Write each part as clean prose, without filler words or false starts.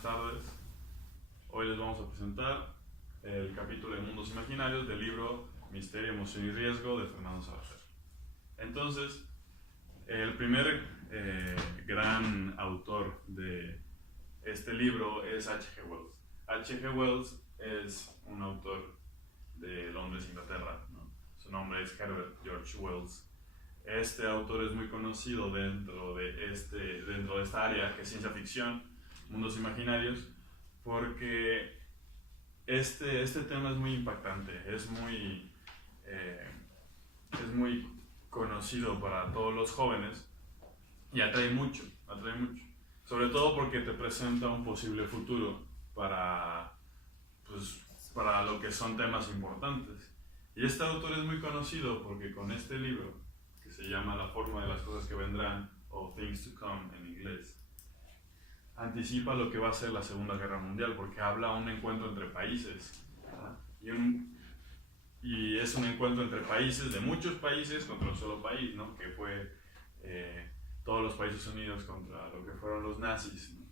buenas tardes. Hoy les vamos a presentar el capítulo de Mundos Imaginarios del libro Misterio, Emoción y Riesgo de Fernando Salazar. Entonces, el primer gran autor de este libro es H.G. Wells. H.G. Wells es un autor de Londres, Inglaterra, ¿no? Su nombre es Herbert George Wells. Este autor es muy conocido dentro de esta área que es ciencia ficción, mundos imaginarios, porque este tema es muy impactante, es muy conocido para todos los jóvenes y atrae mucho, sobre todo porque te presenta un posible futuro para lo que son temas importantes. Y este autor es muy conocido porque con este libro, que se llama La forma de las cosas que vendrán, o Things to Come en inglés, anticipa lo que va a ser la Segunda Guerra Mundial, porque habla un encuentro entre países, y es un encuentro entre países, de muchos países contra un solo país, ¿no? Que fue todos los países unidos contra lo que fueron los nazis, ¿no?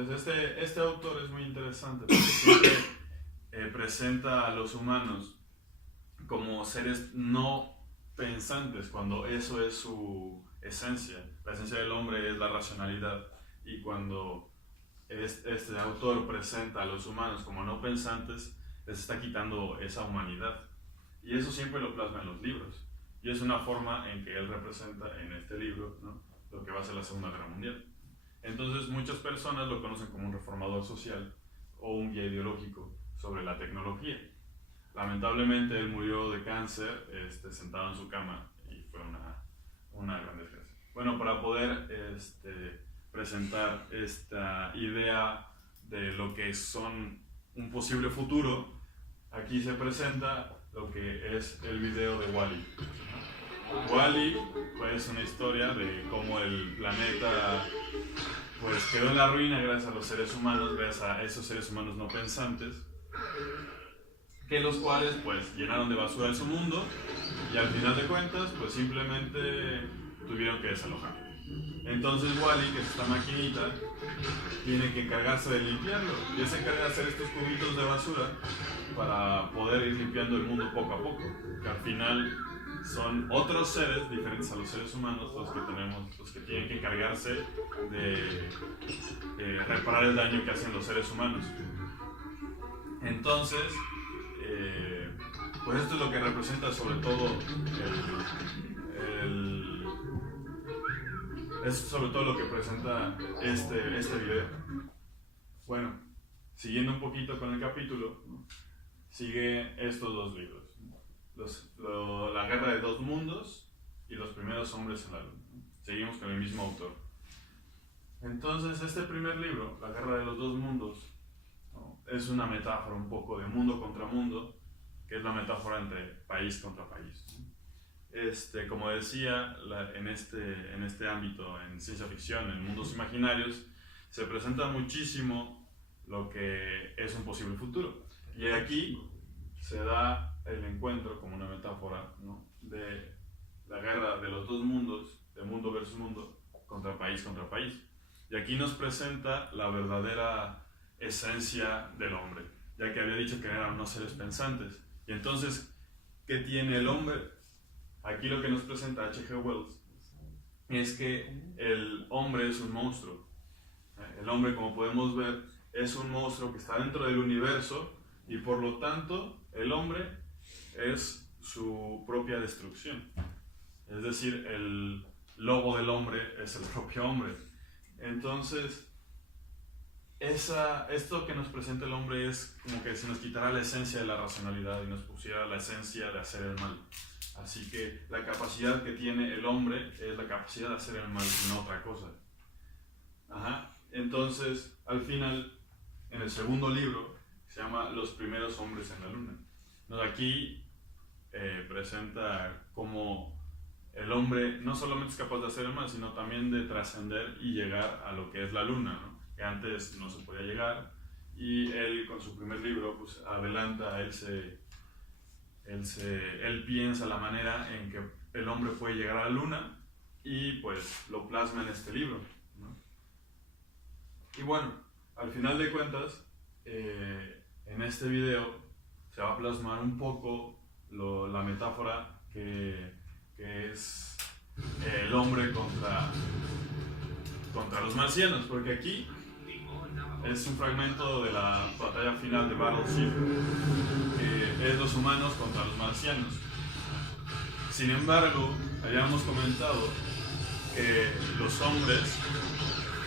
Entonces este autor es muy interesante porque siempre presenta a los humanos como seres no pensantes, cuando eso es su esencia. La esencia del hombre es la racionalidad, y cuando este autor presenta a los humanos como no pensantes, les está quitando esa humanidad, y eso siempre lo plasma en los libros, y es una forma en que él representa en este libro, ¿no?, lo que va a ser la Segunda Guerra Mundial. Entonces muchas personas lo conocen como un reformador social o un guía ideológico sobre la tecnología. Lamentablemente él murió de cáncer sentado en su cama, y fue una gran desgracia. Bueno, para poder presentar esta idea de lo que son un posible futuro, aquí se presenta lo que es el video de Wall-E. Wall-E es una historia de cómo el planeta quedó en la ruina gracias a los seres humanos, gracias a esos seres humanos no pensantes, que los cuales llenaron de basura en su mundo, y al final de cuentas simplemente tuvieron que desalojar. Entonces Wall-E, que es esta maquinita, tiene que encargarse de limpiarlo, y él se encarga de hacer estos cubitos de basura para poder ir limpiando el mundo poco a poco, que al final son otros seres diferentes a los seres humanos los que tienen que encargarse de reparar el daño que hacen los seres humanos. Entonces esto es lo que representa sobre todo es sobre todo lo que presenta este video. Bueno, siguiendo un poquito con el capítulo, sigue estos dos libros, La Guerra de Dos Mundos y Los Primeros Hombres en la Luna. Seguimos con el mismo autor. Entonces este primer libro, La Guerra de los Dos Mundos, es una metáfora un poco de mundo contra mundo, que es la metáfora entre país contra país. Como decía, en este ámbito, en ciencia ficción, en mundos imaginarios, se presenta muchísimo lo que es un posible futuro. Y aquí se da el encuentro como una metáfora, ¿no?, de la guerra de los dos mundos, de mundo versus mundo, contra país. Y aquí nos presenta la verdadera esencia del hombre, ya que había dicho que eran unos seres pensantes. Y entonces, ¿qué tiene el hombre? Aquí lo que nos presenta H.G. Wells es que el hombre es un monstruo. El hombre, como podemos ver, es un monstruo que está dentro del universo, y por lo tanto el hombre es su propia destrucción. Es decir, el lobo del hombre es el propio hombre. Entonces, esto que nos presenta el hombre es como que si nos quitara la esencia de la racionalidad y nos pusiera la esencia de hacer el mal. Así que la capacidad que tiene el hombre es la capacidad de hacer el mal y no otra cosa. Entonces, al final, en el segundo libro, se llama Los Primeros Hombres en la Luna. Aquí presenta cómo el hombre no solamente es capaz de hacer el mal, sino también de trascender y llegar a lo que es la luna, ¿no?, que antes no se podía llegar, y él con su primer libro adelanta, él piensa la manera en que el hombre puede llegar a la luna, y lo plasma en este libro, ¿no? Y bueno, al final de cuentas, en este video se va a plasmar un poco la metáfora que es el hombre contra los marcianos, porque aquí es un fragmento de la batalla final de Battleship, que es los humanos contra los marcianos. Sin embargo, habíamos comentado que los hombres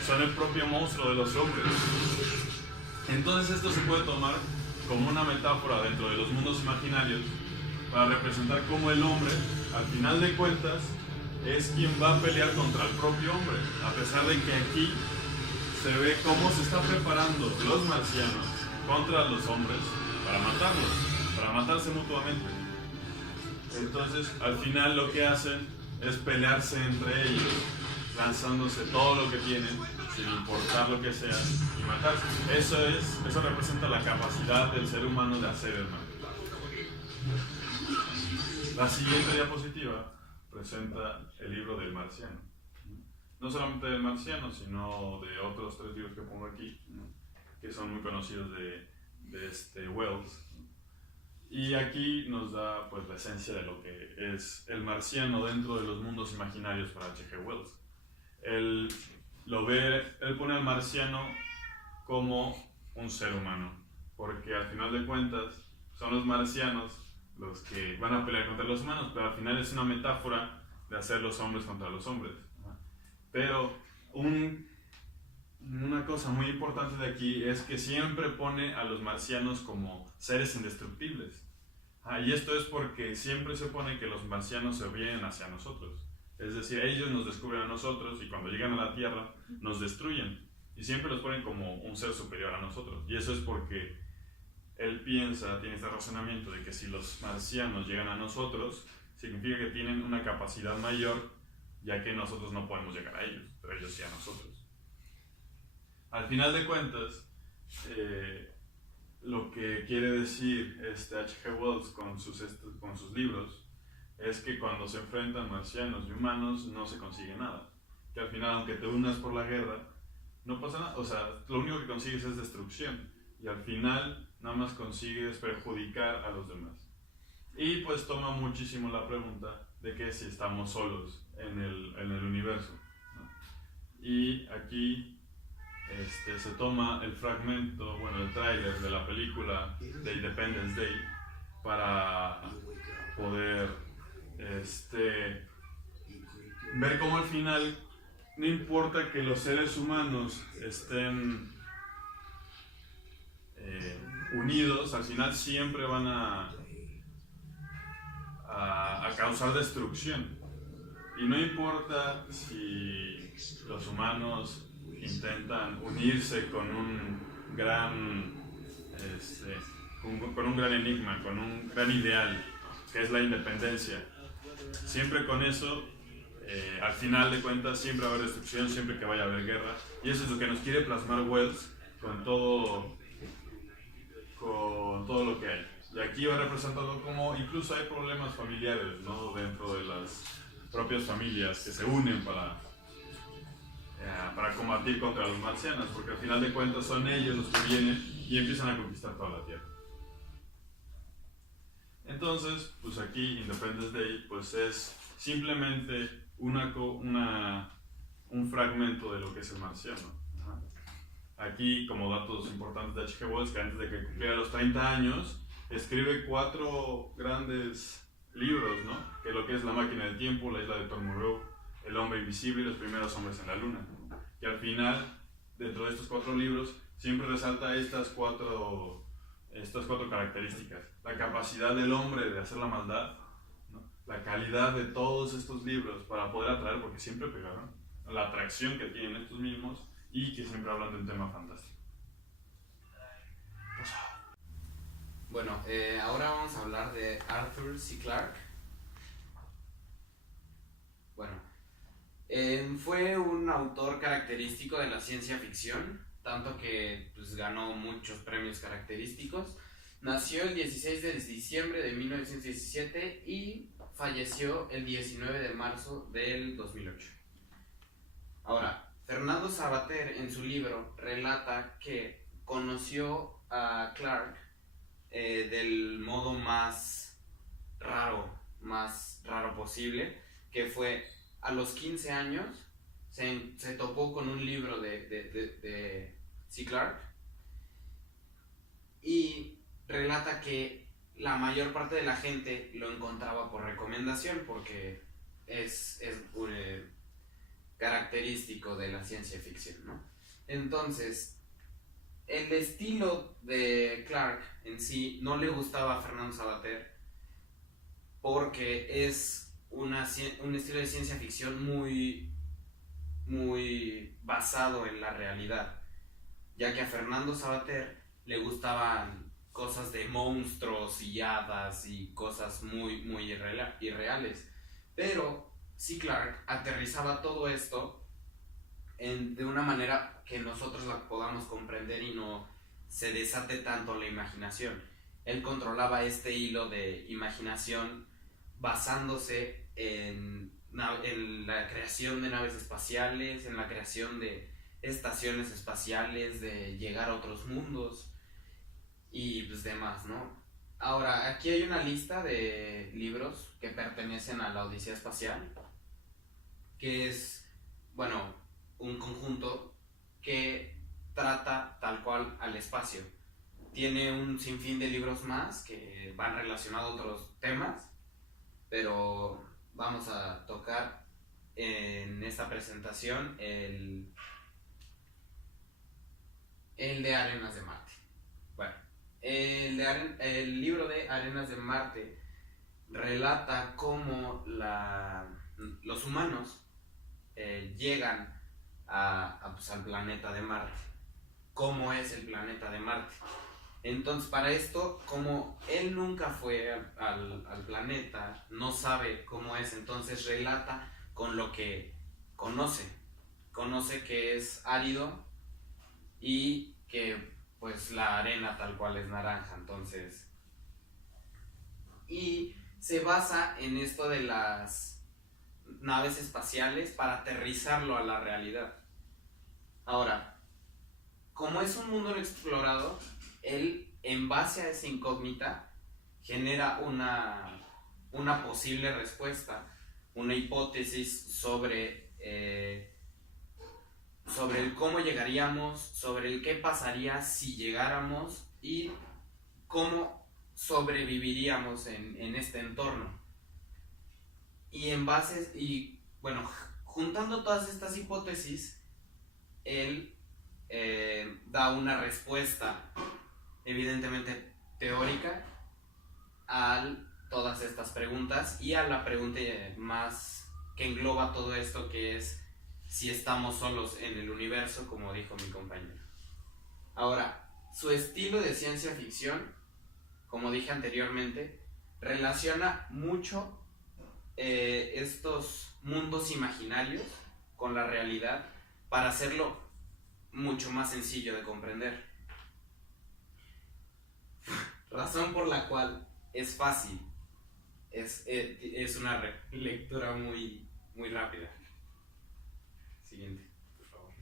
son el propio monstruo de los hombres. Entonces esto se puede tomar como una metáfora dentro de los mundos imaginarios para representar cómo el hombre, al final de cuentas, es quien va a pelear contra el propio hombre, a pesar de que aquí se ve cómo se está preparando los marcianos contra los hombres para matarlos, para matarse mutuamente. Entonces, al final lo que hacen es pelearse entre ellos, lanzándose todo lo que tienen, sin importar lo que sea, y matarse. Eso representa la capacidad del ser humano de hacer el mal. La siguiente diapositiva presenta el libro del marciano. No solamente del marciano, sino de otros 3 libros que pongo aquí, que son muy conocidos de Wells. Y aquí nos da pues la esencia de lo que es el marciano dentro de los mundos imaginarios para H.G. Wells. Él pone al marciano como un ser humano, porque al final de cuentas son los marcianos los que van a pelear contra los humanos, pero al final es una metáfora de hacer los hombres contra los hombres. Pero una cosa muy importante de aquí es que siempre pone a los marcianos como seres indestructibles. Y esto es porque siempre se supone que los marcianos se vienen hacia nosotros. Es decir, ellos nos descubren a nosotros y cuando llegan a la Tierra nos destruyen. Y siempre los ponen como un ser superior a nosotros. Y eso es porque él tiene este razonamiento de que si los marcianos llegan a nosotros, significa que tienen una capacidad mayor, ya que nosotros no podemos llegar a ellos, pero ellos sí a nosotros. Al final de cuentas, lo que quiere decir H.G. Wells con sus libros es que cuando se enfrentan marcianos y humanos no se consigue nada. Que al final, aunque te unas por la guerra, no pasa nada. O sea, lo único que consigues es destrucción. Y al final, nada más consigues perjudicar a los demás. Y pues toma muchísimo la pregunta de que si estamos solos en el universo, ¿no? Y aquí se toma el fragmento, el tráiler de la película de Independence Day para poder ver cómo al final no importa que los seres humanos estén unidos, al final siempre van a causar destrucción. Y no importa si los humanos intentan unirse con un gran enigma, con un gran ideal, que es la independencia. Siempre con eso, al final de cuentas, siempre va a haber destrucción, siempre que vaya a haber guerra. Y eso es lo que nos quiere plasmar Wells con todo lo que hay. Y aquí va representando cómo incluso hay problemas familiares, ¿no? Dentro de las propias familias que se unen para combatir contra los marcianos, porque al final de cuentas son ellos los que vienen y empiezan a conquistar toda la Tierra. Entonces, pues aquí Independence Day pues es simplemente un fragmento de lo que es el marciano. Aquí, como datos importantes de H.G. Wells, que antes de que cumpliera los 30 años, escribe 4 grandes libros, ¿no? Que lo que es La máquina del tiempo, La isla de Tom Moreau, El hombre invisible y Los primeros hombres en la luna. Y al final, dentro de estos 4 libros, siempre resalta estas cuatro características. La capacidad del hombre de hacer la maldad, ¿no? La calidad de todos estos libros para poder atraer, porque siempre pegaron, la atracción que tienen estos mismos y que siempre hablan de un tema fantástico. Bueno, ahora vamos a hablar de Arthur C. Clarke. Bueno, fue un autor característico de la ciencia ficción, tanto que pues, ganó muchos premios característicos. Nació el 16 de diciembre de 1917 y falleció el 19 de marzo del 2008. Ahora, Fernando Sabater en su libro relata que conoció a Clark del modo más raro posible, que fue a los 15 años se topó con un libro de C. Clarke y relata que la mayor parte de la gente lo encontraba por recomendación porque es característico de la ciencia ficción, ¿no? Entonces, el estilo de Clarke en sí no le gustaba a Fernando Sabater porque es un estilo de ciencia ficción muy basado en la realidad, ya que a Fernando Sabater le gustaban cosas de monstruos y hadas y cosas muy irreales, pero C. Clarke aterrizaba todo esto de una manera que nosotros la podamos comprender y no se desate tanto la imaginación. Él controlaba este hilo de imaginación basándose en la creación de naves espaciales, en la creación de estaciones espaciales, de llegar a otros mundos y pues demás, ¿no? Ahora, aquí hay una lista de libros que pertenecen a la Odisea Espacial, que es, bueno, un conjunto que trata tal cual al espacio. Tiene un sinfín de libros más que van relacionados a otros temas, pero vamos a tocar en esta presentación el de Arenas de Marte. Bueno, el libro de Arenas de Marte relata cómo los humanos llegan pues, al planeta de Marte. ¿Cómo es el planeta de Marte? Entonces, para esto, como él nunca fue al planeta, no sabe cómo es, entonces relata con lo que conoce. Conoce que es árido y que pues la arena tal cual es naranja, entonces. Y se basa en esto de las naves espaciales para aterrizarlo a la realidad. Ahora, como es un mundo explorado, él, en base a esa incógnita, genera una posible respuesta, una hipótesis sobre el cómo llegaríamos, sobre el qué pasaría si llegáramos y cómo sobreviviríamos en este entorno. Y bueno, juntando todas estas hipótesis, él da una respuesta evidentemente teórica a todas estas preguntas y a la pregunta más que engloba todo esto, que es si estamos solos en el universo, como dijo mi compañero. Ahora, su estilo de ciencia ficción, como dije anteriormente, relaciona mucho estos mundos imaginarios con la realidad para hacerlo mucho más sencillo de comprender. Razón por la cual es fácil, es una lectura muy rápida. Siguiente, por favor.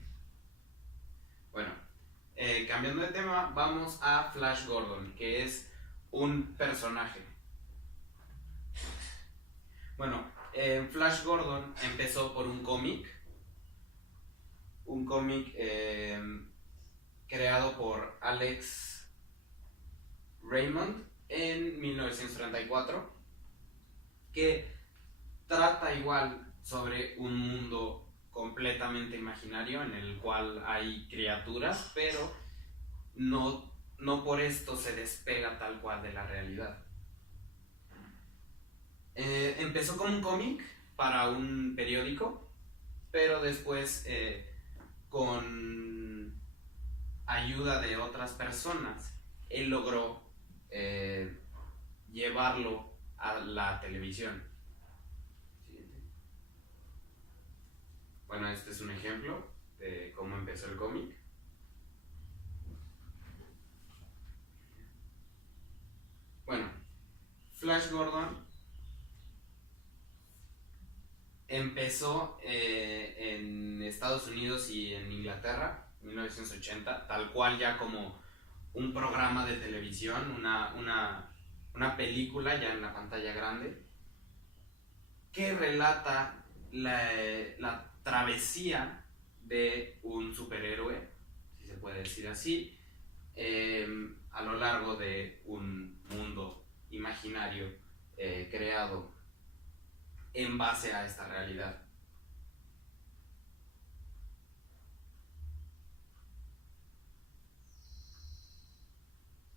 Bueno, cambiando de tema, vamos a Flash Gordon, que es un personaje. Bueno, Flash Gordon empezó por un cómic creado por Alex Raymond en 1934, que trata igual sobre un mundo completamente imaginario en el cual hay criaturas, pero no por esto se despega tal cual de la realidad. Empezó como un cómic para un periódico, pero después con ayuda de otras personas él logró llevarlo a la televisión. Siguiente. Bueno, este es un ejemplo de cómo empezó el cómic. Bueno, Flash Gordon empezó en Estados Unidos y en Inglaterra, 1980, tal cual ya como un programa de televisión, una película ya en la pantalla grande, que relata la travesía de un superhéroe, si se puede decir así, a lo largo de un mundo imaginario creado en base a esta realidad.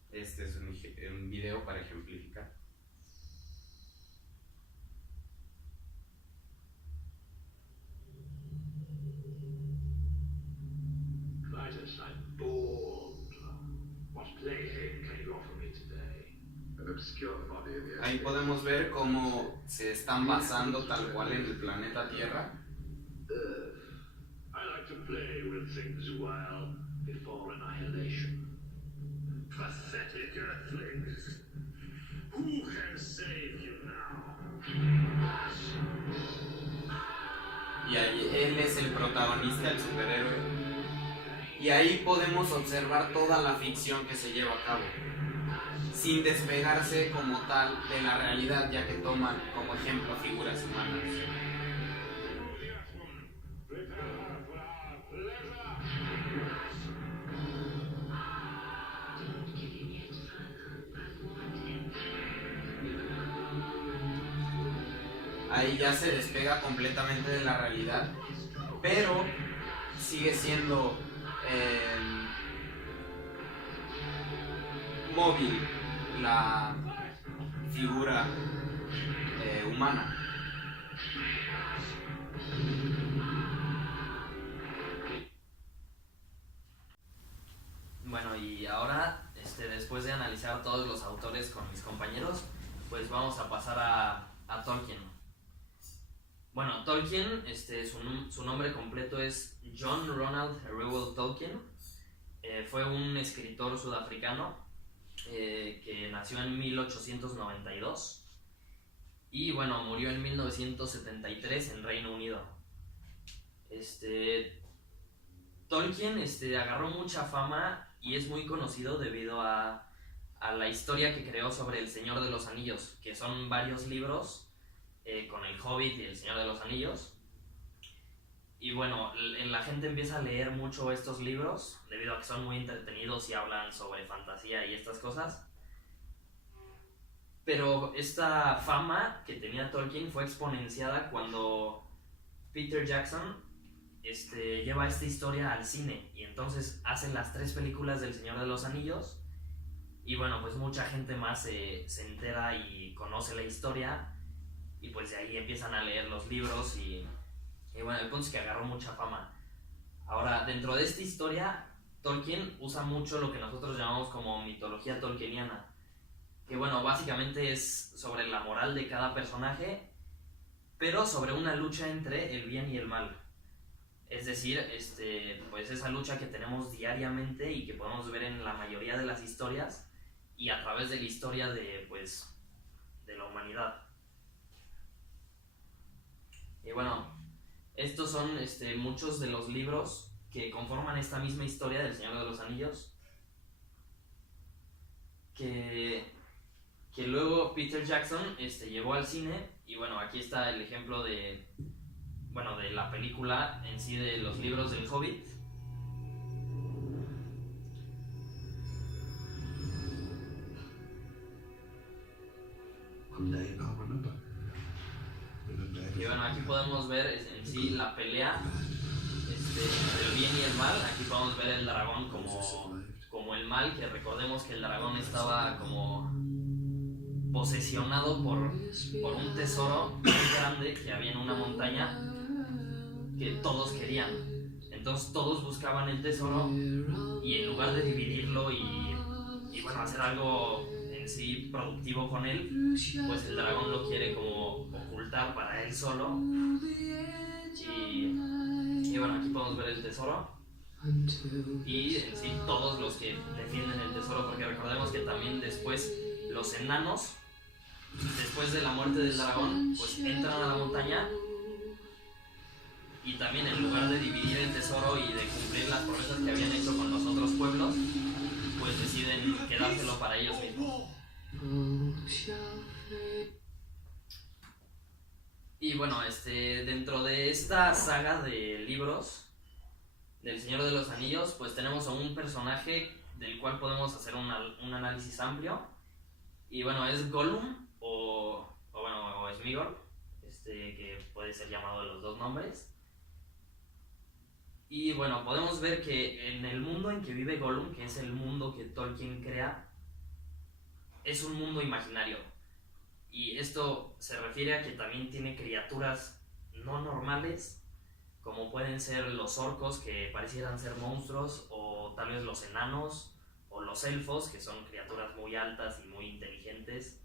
Este es un video para ejemplificar. Titus, I'm bored. What plaything can you offer me today? An obscure body of the Ahí podemos ver cómo se están basando tal cual en el planeta Tierra. I like to play with things well before annihilation. Pathetic earthlings. Who can save you now? Y ahí él es el protagonista, el superhéroe. Y ahí podemos observar toda la ficción que se lleva a cabo, sin despegarse como tal de la realidad, ya que toman como ejemplo figuras humanas. Ahí ya se despega completamente de la realidad, pero sigue siendo móvil la figura humana. Bueno, y ahora, después de analizar todos los autores con mis compañeros, pues vamos a pasar a Tolkien. Bueno, Tolkien, su nombre completo es John Ronald Reuel Tolkien. Fue un escritor sudafricano que nació en 1892 y bueno, murió en 1973 en Reino Unido. Tolkien agarró mucha fama y es muy conocido debido a la historia que creó sobre El Señor de los Anillos, que son varios libros con El Hobbit y El Señor de los Anillos. Y bueno, la gente empieza a leer mucho estos libros debido a que son muy entretenidos y hablan sobre fantasía y estas cosas. Pero esta fama que tenía Tolkien fue exponenciada cuando Peter Jackson lleva esta historia al cine y entonces hacen las 3 películas del Señor de los Anillos y bueno, pues mucha gente más se entera y conoce la historia y pues de ahí empiezan a leer los libros y bueno, el punto es que agarró mucha fama. Ahora, dentro de esta historia, Tolkien usa mucho lo que nosotros llamamos como mitología tolkieniana, que bueno, básicamente es sobre la moral de cada personaje, pero sobre una lucha entre el bien y el mal. Es decir, pues esa lucha que tenemos diariamente y que podemos ver en la mayoría de las historias y a través de la historia de la humanidad. Y bueno, estos son muchos de los libros que conforman esta misma historia del Señor de los Anillos, que luego Peter Jackson llevó al cine. Y bueno, aquí está el ejemplo de la película en sí de los libros del Hobbit. Y bueno, aquí podemos ver en sí la pelea entre el bien y el mal. Aquí podemos ver el dragón como el mal, que recordemos que el dragón estaba como posesionado por un tesoro muy grande que había en una montaña que todos querían. Entonces todos buscaban el tesoro y en lugar de dividirlo y bueno, hacer algo en sí productivo con él, pues el dragón lo quiere como ocultar para él solo. Y bueno, aquí podemos ver el tesoro y en sí todos los que defienden el tesoro, porque recordemos que también después los enanos, después de la muerte del dragón, pues entran a la montaña y también en lugar de dividir el tesoro y de cumplir las promesas que habían hecho con los otros pueblos, pues deciden quedárselo para ellos mismos. Y bueno, dentro de esta saga de libros del Señor de los Anillos, pues tenemos a un personaje del cual podemos hacer un análisis amplio. Y bueno, es Gollum o Sméagol, que puede ser llamado de los dos nombres. Y bueno, podemos ver que en el mundo en que vive Gollum, que es el mundo que Tolkien crea, es un mundo imaginario. Y esto se refiere a que también tiene criaturas no normales, como pueden ser los orcos, que parecieran ser monstruos, o tal vez los enanos, o los elfos, que son criaturas muy altas y muy inteligentes,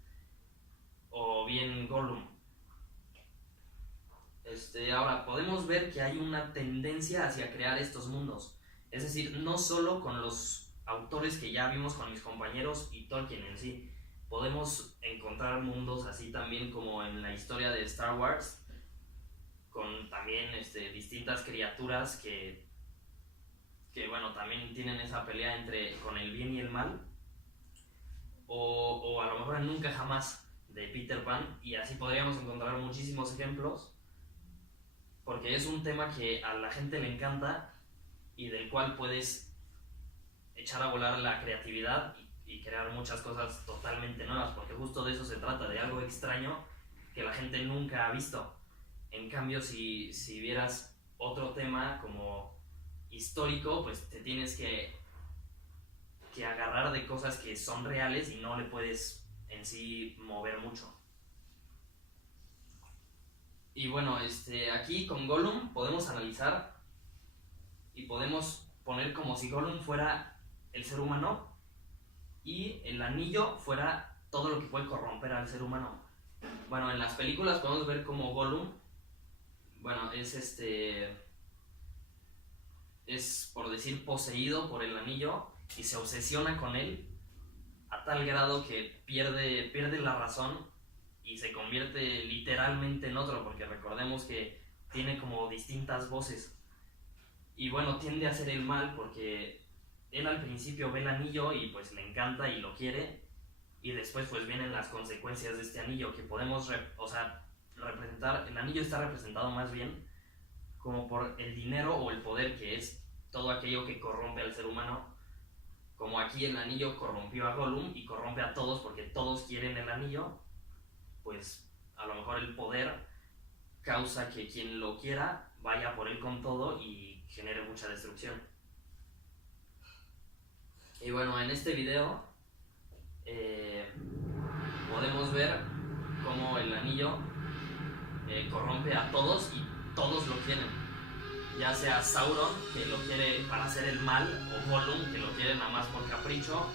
o bien Gollum. Ahora, podemos ver que hay una tendencia hacia crear estos mundos. Es decir, no solo con los autores que ya vimos con mis compañeros y Tolkien en sí. Podemos encontrar mundos así también como en la historia de Star Wars, con también distintas criaturas que bueno, también tienen esa pelea con el bien y el mal, o a lo mejor en Nunca Jamás de Peter Pan, y así podríamos encontrar muchísimos ejemplos, porque es un tema que a la gente le encanta y del cual puedes echar a volar la creatividad y crear muchas cosas totalmente nuevas, porque justo de eso se trata, de algo extraño que la gente nunca ha visto. En cambio, si vieras otro tema como histórico, pues te tienes que agarrar de cosas que son reales y no le puedes en sí mover mucho. Y bueno, aquí con Gollum podemos analizar y podemos poner como si Gollum fuera el ser humano y el anillo fuera todo lo que puede corromper al ser humano. Bueno, en las películas podemos ver como Gollum, bueno, es por decir poseído por el anillo y se obsesiona con él a tal grado que pierde la razón y se convierte literalmente en otro, porque recordemos que tiene como distintas voces. Y bueno, tiende a hacer el mal porque él al principio ve el anillo y pues le encanta y lo quiere, y después pues vienen las consecuencias de este anillo que podemos representar. El anillo está representado más bien como por el dinero o el poder, que es todo aquello que corrompe al ser humano. Como aquí el anillo corrompió a Gollum y corrompe a todos porque todos quieren el anillo, pues a lo mejor el poder causa que quien lo quiera vaya por él con todo y genere mucha destrucción. Y bueno, en este video podemos ver cómo el anillo corrompe a todos y todos lo quieren, ya sea Sauron, que lo quiere para hacer el mal, o Gollum, que lo quiere nada más por capricho,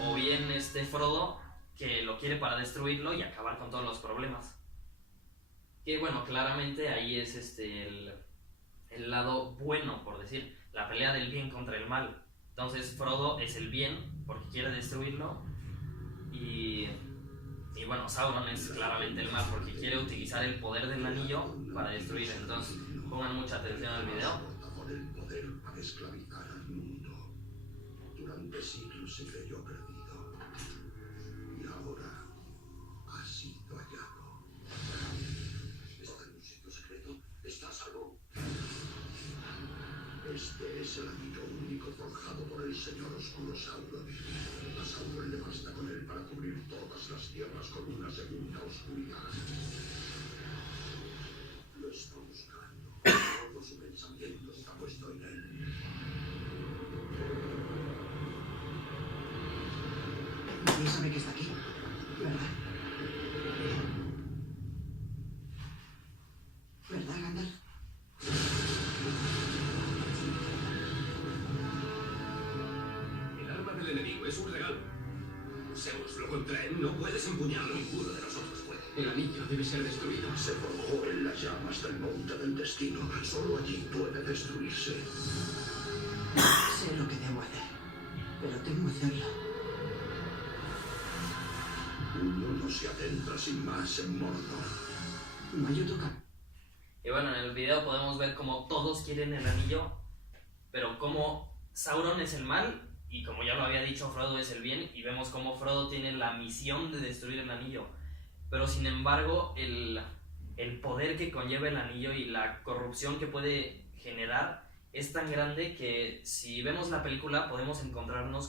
o bien Frodo, que lo quiere para destruirlo y acabar con todos los problemas. Que bueno, claramente ahí es el lado bueno, por decir, la pelea del bien contra el mal. Entonces Frodo es el bien porque quiere destruirlo, y bueno, Sauron es claramente el mal porque quiere utilizar el poder del anillo para destruir. Entonces pongan mucha atención al video. Con el poder para esclavizar al mundo. Durante siglos se creyó perdido. Y ahora ha sido hallado. Está en un sitio secreto. Está a salvo. Este es el anillo único forjado por el señor oscuro Sauron. A Sauron le basta con él para cubrir todas las tierras con una segunda oscuridad. Lo está buscando. Todo su pensamiento está puesto en él. Nadie sabe que está aquí, ¿verdad? ¿Verdad, Gandalf? El arma del enemigo es un regalo. Se usó contra él, no puedes empuñarlo. Ninguno de nosotros puede. El anillo debe ser destruido. Se forjó en las llamas del monte del destino. Solo allí puede destruirse. Sé lo que debo hacer, pero temo hacerlo. Uno no se adentra sin más en Mordor. Mayo toca. Y bueno, en el video podemos ver como todos quieren el anillo, pero como Sauron es el mal y como ya lo había dicho, Frodo es el bien, y vemos como Frodo tiene la misión de destruir el anillo. Pero sin embargo, el poder que conlleva el anillo y la corrupción que puede generar es tan grande que si vemos la película podemos encontrarnos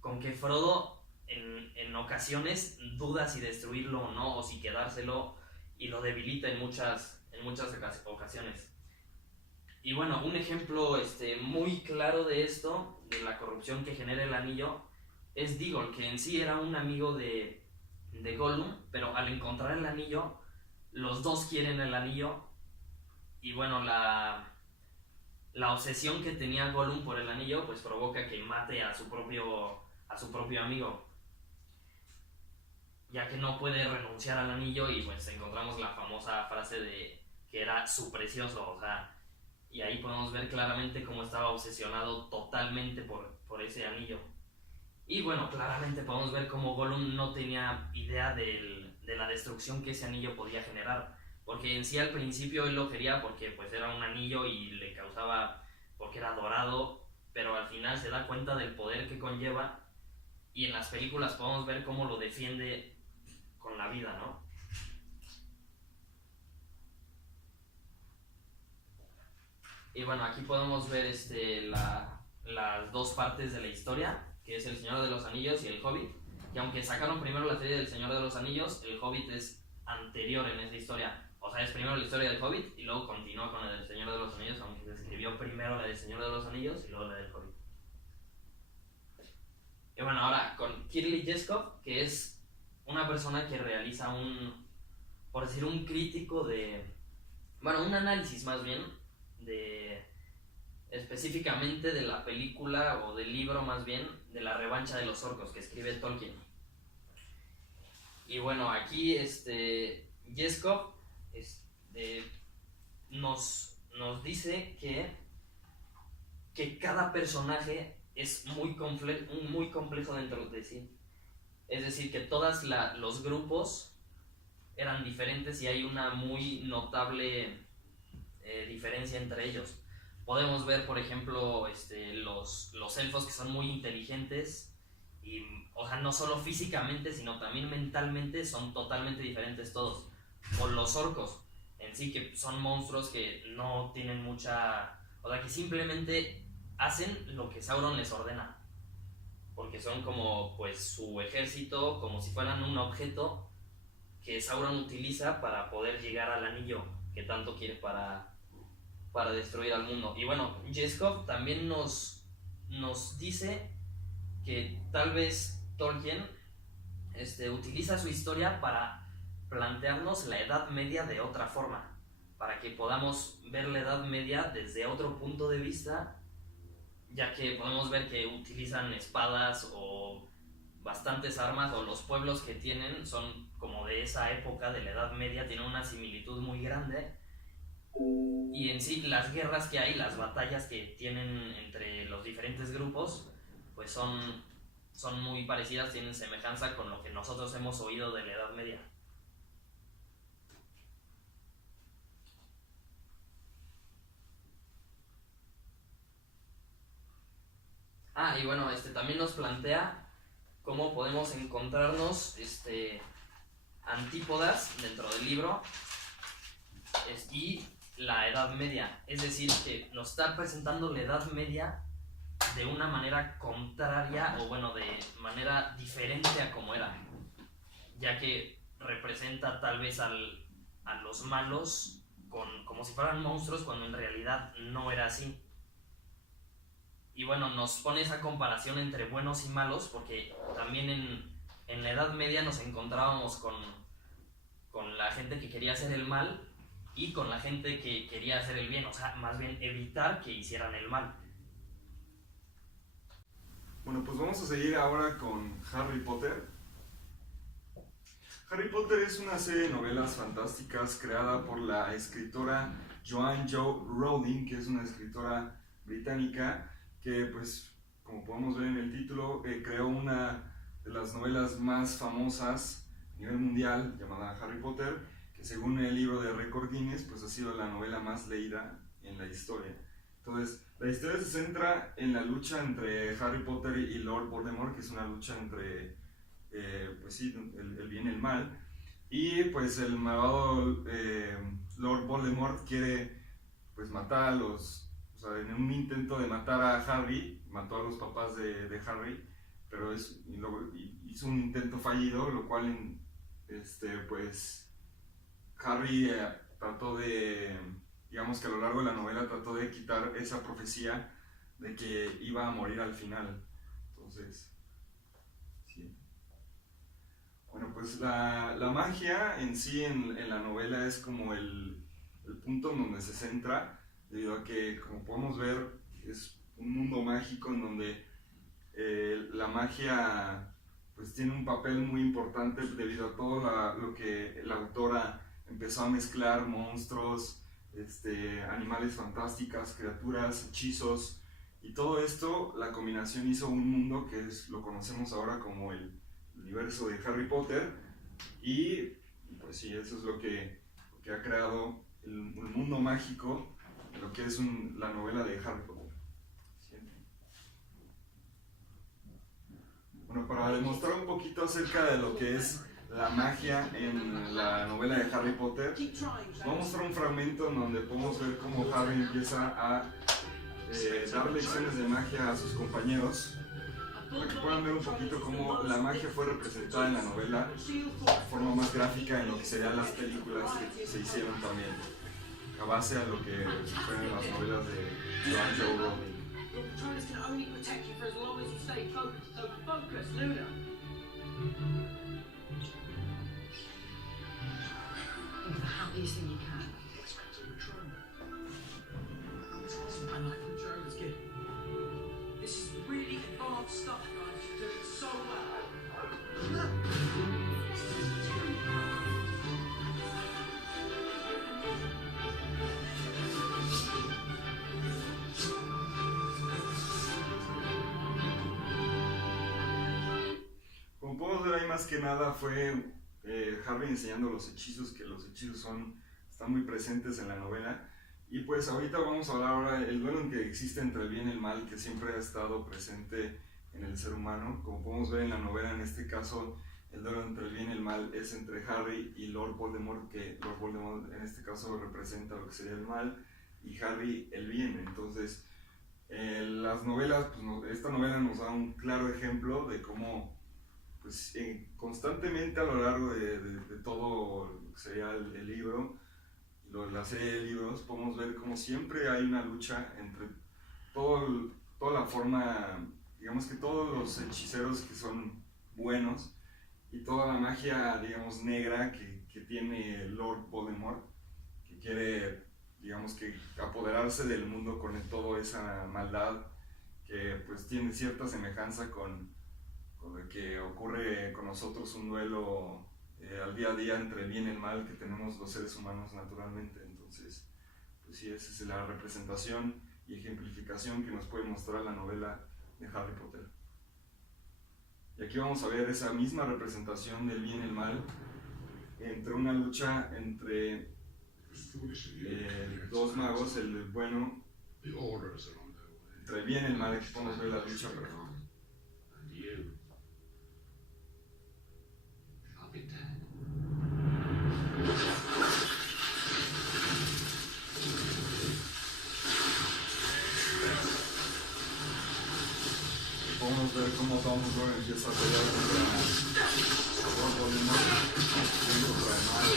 con que Frodo en ocasiones duda si destruirlo o no, o si quedárselo, y lo debilita en muchas ocasiones. Y bueno, un ejemplo muy claro de esto, de la corrupción que genera el anillo, es Diggory, que en sí era un amigo de Gollum, pero al encontrar el anillo, los dos quieren el anillo, y bueno, la obsesión que tenía Gollum por el anillo pues provoca que mate a su propio amigo, ya que no puede renunciar al anillo, y pues encontramos la famosa frase de que era su precioso, o sea, y ahí podemos ver claramente cómo estaba obsesionado totalmente por ese anillo. Y bueno, claramente podemos ver cómo Gollum no tenía idea de la destrucción que ese anillo podía generar, porque en sí al principio él lo quería porque pues era un anillo y le causaba, porque era dorado, pero al final se da cuenta del poder que conlleva, y en las películas podemos ver cómo lo defiende con la vida, ¿no? Y bueno, aquí podemos ver las dos partes de la historia, que es El Señor de los Anillos y El Hobbit, que aunque sacaron primero la serie del Señor de los Anillos, El Hobbit es anterior en esa historia. O sea, es primero la historia del Hobbit y luego continúa con la del Señor de los Anillos, aunque se escribió primero la del Señor de los Anillos y luego la del Hobbit. Y bueno, ahora con Kirli Jeskov, que es una persona que realiza por decir, un crítico un análisis más bien, específicamente de la película o del libro más bien, de La Revancha de los Orcos, que escribe Tolkien. Y bueno, aquí Jeskov nos dice que cada personaje es muy complejo dentro de sí. Es decir, que todos los grupos eran diferentes y hay una muy notable diferencia entre ellos. Podemos ver, por ejemplo, los elfos, que son muy inteligentes y, o sea, no solo físicamente, sino también mentalmente son totalmente diferentes todos. O los orcos en sí, que son monstruos que no tienen mucha... O sea, que simplemente hacen lo que Sauron les ordena, porque son como pues su ejército, como si fueran un objeto que Sauron utiliza para poder llegar al anillo que tanto quiere para destruir al mundo. Y bueno, Jeskov también nos dice que tal vez Tolkien utiliza su historia para plantearnos la Edad Media de otra forma, para que podamos ver la Edad Media desde otro punto de vista, ya que podemos ver que utilizan espadas o bastantes armas, o los pueblos que tienen son como de esa época de la Edad Media, tienen una similitud muy grande. Y en sí las guerras que hay, las batallas que tienen entre los diferentes grupos, pues son muy parecidas, tienen semejanza con lo que nosotros hemos oído de la Edad Media. Y bueno, también nos plantea cómo podemos encontrarnos antípodas dentro del libro y la Edad Media. Es decir, que nos está presentando la Edad Media de una manera contraria, o bueno, de manera diferente a como era, ya que representa tal vez a los malos como si fueran monstruos, cuando en realidad no era así. Y bueno, nos pone esa comparación entre buenos y malos, porque también en la Edad Media nos encontrábamos con la gente que quería hacer el mal y con la gente que quería hacer el bien, o sea, más bien evitar que hicieran el mal. Bueno, pues vamos a seguir ahora con Harry Potter. Harry Potter es una serie de novelas fantásticas creada por la escritora Joanne J. Rowling, que es una escritora británica que, pues, como podemos ver en el título, creó una de las novelas más famosas a nivel mundial, llamada Harry Potter, que que según el libro de récord Guinness, pues ha sido la novela más leída en la historia. Entonces, la historia se centra en la lucha entre Harry Potter y Lord Voldemort, que es una lucha entre, pues sí, el bien y el mal. Y pues el malvado Lord Voldemort quiere pues matar a los, o sea, en un intento de matar a Harry, mató a los papás de Harry, pero hizo un intento fallido, lo cual pues Harry trató de, digamos que a lo largo de la novela trató de quitar esa profecía de que iba a morir al final. Entonces, sí. Bueno, pues la magia en sí en la novela es como el punto en donde se centra, debido a que, como podemos ver, es un mundo mágico en donde la magia pues tiene un papel muy importante debido a todo lo que la autora empezó a mezclar: monstruos, animales fantásticas, criaturas, hechizos, y todo esto, la combinación hizo un mundo que lo conocemos ahora como el universo de Harry Potter, y pues sí, eso es lo que ha creado el mundo mágico, lo que es la novela de Harry Potter. Bueno, para demostrar un poquito acerca de lo que es la magia en la novela de Harry Potter, vamos a mostrar un fragmento en donde podemos ver cómo Harry empieza a dar lecciones de magia a sus compañeros, para que puedan ver un poquito cómo la magia fue representada en la novela de forma más gráfica en lo que serían las películas que se hicieron también, a base a lo que fueron las novelas de Joanne Joe Rowling. Your controllers can only protect you for as long as you stay focused, so focus, Luna! How do you think you can? I like the Controllers, kid. This is really advanced stuff, guys. You're doing so well. Como podemos ver ahí, más que nada fue Harry enseñando los hechizos, que los hechizos están muy presentes en la novela. Y pues ahorita vamos a hablar ahora del duelo que existe entre el bien y el mal, que siempre ha estado presente en el ser humano. Como podemos ver en la novela, en este caso, el duelo entre el bien y el mal es entre Harry y Lord Voldemort, que Lord Voldemort en este caso representa lo que sería el mal y Harry el bien. Entonces, las novelas, pues, esta novela nos da un claro ejemplo de cómo pues, constantemente a lo largo de todo lo que sería el libro, la serie de libros, podemos ver como siempre hay una lucha entre toda la forma, digamos que todos los hechiceros que son buenos y toda la magia, digamos, negra que tiene Lord Voldemort, que quiere, digamos, que apoderarse del mundo con toda esa maldad, que pues tiene cierta semejanza con lo que ocurre con nosotros, un duelo al día a día entre el bien y el mal que tenemos los seres humanos naturalmente. Entonces, pues sí, esa es la representación y ejemplificación que nos puede mostrar la novela de Harry Potter. Y aquí vamos a ver esa misma representación del bien y el mal, entre una lucha entre dos magos, el bueno, entre el bien y el mal. Aquí podemos ver la lucha perfecta. Podemos ver cómo Dumbledore empieza a pelear contra Lord Voldemort y contra el mal.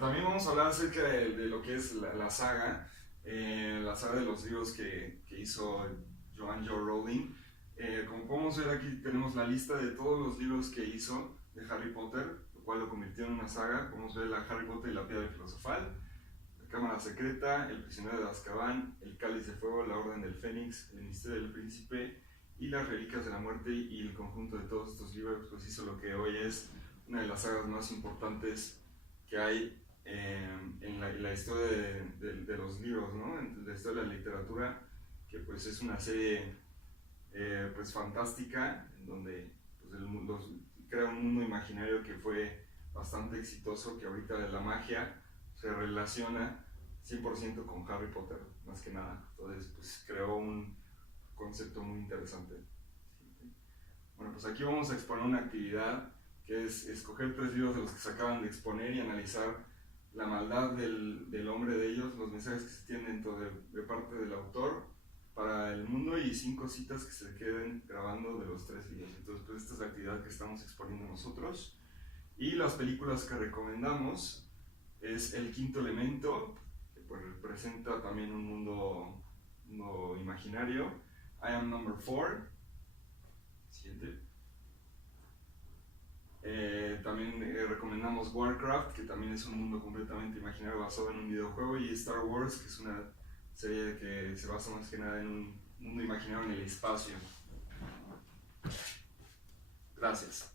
También vamos a hablar acerca de lo que es la saga de los libros que hizo Joanne Joe Rowling. Como podemos ver, aquí tenemos la lista de todos los libros que hizo de Harry Potter, lo cual lo convirtió en una saga. Podemos ver la Harry Potter y la Piedra Filosofal, Cámara Secreta, El Prisionero de Azkaban, El Cáliz de Fuego, La Orden del Fénix, El Misterio del Príncipe y Las Reliquias de la Muerte, y el conjunto de todos estos libros pues hizo lo que hoy es una de las sagas más importantes que hay en la historia de los libros, ¿no? En la historia de la literatura, que pues es una serie pues fantástica, en donde pues, crea un mundo imaginario que fue bastante exitoso, que ahorita de la magia se relaciona 100% con Harry Potter, más que nada. Entonces pues creó un concepto muy interesante. Bueno, pues aquí vamos a exponer una actividad que es escoger 3 libros de los que se acaban de exponer y analizar la maldad del hombre de ellos, los mensajes que se tienen dentro de parte del autor para el mundo, y 5 citas que se queden grabando de los 3 libros. Entonces pues esta es la actividad que estamos exponiendo nosotros. Y las películas que recomendamos es El Quinto Elemento, que pues representa también un mundo imaginario. I Am Number 4. Siguiente. También recomendamos Warcraft, que también es un mundo completamente imaginario basado en un videojuego, y Star Wars, que es una serie que se basa más que nada en un mundo imaginario en el espacio. Gracias.